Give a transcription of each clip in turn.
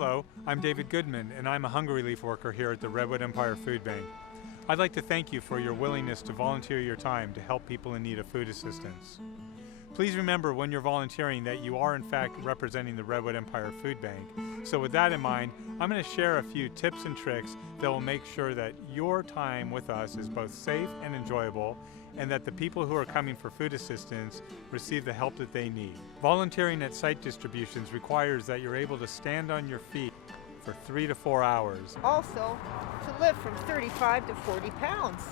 Hello, I'm David Goodman, and I'm a hunger relief worker here at the Redwood Empire Food Bank. I'd like to thank you for your willingness to volunteer your time to help people in need of food assistance. Please remember when you're volunteering that you are in fact representing the Redwood Empire Food Bank. So with that in mind, I'm going to share a few tips and tricks that will make sure that your time with us is both safe and enjoyable, and that the people who are coming for food assistance receive the help that they need. Volunteering at site distributions requires that you're able to stand on your feet for 3 to 4 hours. Also, to lift from 35 to 40 pounds.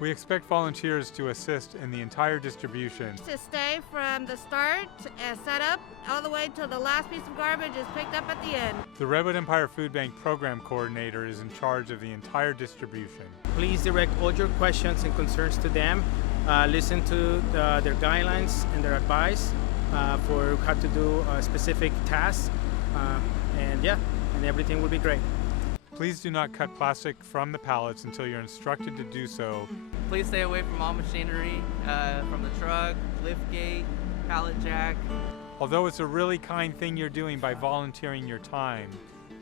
We expect volunteers to assist in the entire distribution. To stay from the start and set up all the way till the last piece of garbage is picked up at the end. The Redwood Empire Food Bank Program Coordinator is in charge of the entire distribution. Please direct all your questions and concerns to them. Listen to their guidelines and their advice for how to do specific tasks. And everything will be great. Please do not cut plastic from the pallets until you're instructed to do so. Please stay away from all machinery, from the truck, lift gate, pallet jack. Although it's a really kind thing you're doing by volunteering your time,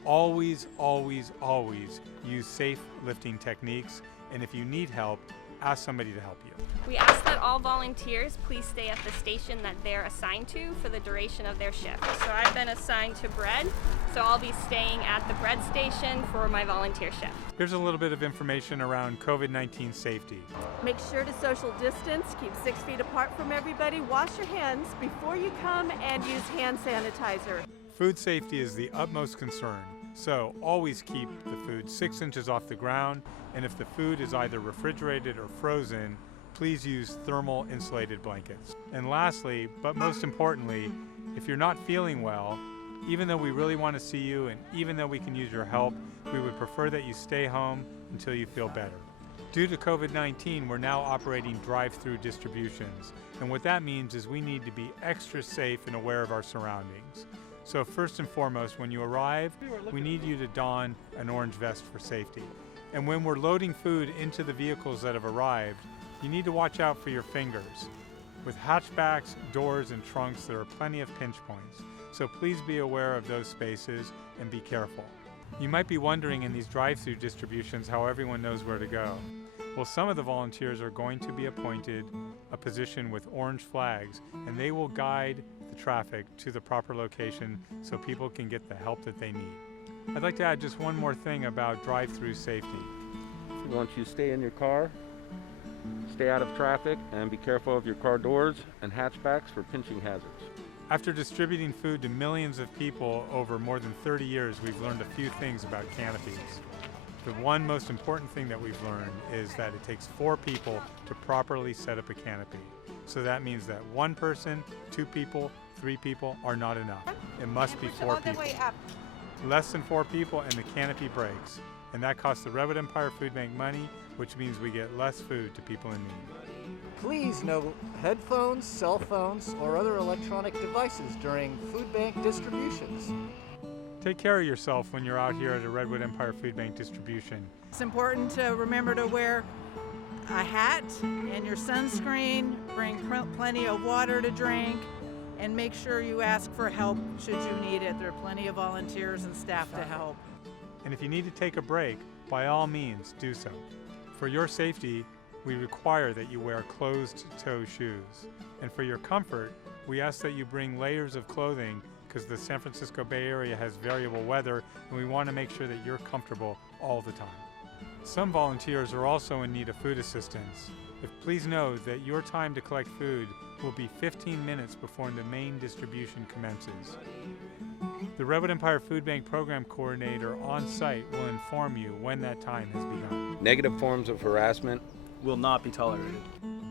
always, always, always use safe lifting techniques, and if you need help, ask somebody to help you. We ask that all volunteers please stay at the station that they're assigned to for the duration of their shift. So I've been assigned to bread, so I'll be staying at the bread station for my volunteer shift. Here's a little bit of information around COVID-19 safety. Make sure to social distance, keep 6 feet apart from everybody, wash your hands before you come, and use hand sanitizer. Food safety is the utmost concern, so always keep the food 6 inches off the ground, and if the food is either refrigerated or frozen, please use thermal insulated blankets. And lastly, but most importantly, if you're not feeling well, even though we really want to see you and even though we can use your help, we would prefer that you stay home until you feel better. Due to COVID-19, we're now operating drive-through distributions, and what that means is we need to be extra safe and aware of our surroundings. So first and foremost, when you arrive, we need you to don an orange vest for safety. And when we're loading food into the vehicles that have arrived, you need to watch out for your fingers. With hatchbacks, doors, and trunks, there are plenty of pinch points, so please be aware of those spaces and be careful. You might be wondering in these drive-through distributions how everyone knows where to go. Well, some of the volunteers are going to be appointed a position with orange flags, and they will guide the traffic to the proper location so people can get the help that they need. I'd like to add just one more thing about drive-through safety. We want you to stay in your car, stay out of traffic, and be careful of your car doors and hatchbacks for pinching hazards. After distributing food to millions of people over more than 30 years, we've learned a few things about canopies. The one most important thing that we've learned is that it takes 4 people to properly set up a canopy. So that means that 1 person, 2 people, 3 people are not enough. It must be 4 people. Less than 4 people and the canopy breaks. And that costs the Redwood Empire Food Bank money, which means we get less food to people in need. Please no headphones, cell phones, or other electronic devices during food bank distributions. Take care of yourself when you're out here at a Redwood Empire Food Bank distribution. It's important to remember to wear a hat and your sunscreen, bring plenty of water to drink, and make sure you ask for help should you need it. There are plenty of volunteers and staff to help. And if you need to take a break, by all means, do so. For your safety, we require that you wear closed-toe shoes. And for your comfort, we ask that you bring layers of clothing because the San Francisco Bay Area has variable weather, and we want to make sure that you're comfortable all the time. Some volunteers are also in need of food assistance. Please know that your time to collect food will be 15 minutes before the main distribution commences. The Redwood Empire Food Bank Program Coordinator on site will inform you when that time has begun. Negative forms of harassment Will not be tolerated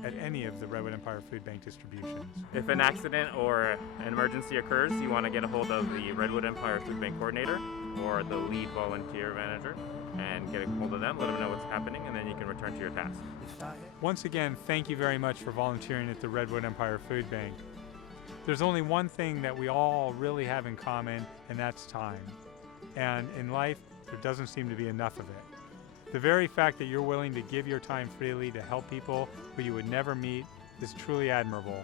at any of the Redwood Empire Food Bank distributions. If an accident or an emergency occurs, you want to get a hold of the Redwood Empire Food Bank Coordinator or the lead volunteer manager and get a hold of them, let them know what's happening, and then you can return to your task. Once again, thank you very much for volunteering at the Redwood Empire Food Bank. There's only one thing that we all really have in common, and that's time. And in life, there doesn't seem to be enough of it. The very fact that you're willing to give your time freely to help people who you would never meet is truly admirable.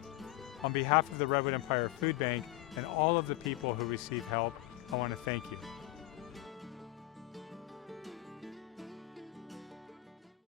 On behalf of the Redwood Empire Food Bank and all of the people who receive help, I want to thank you.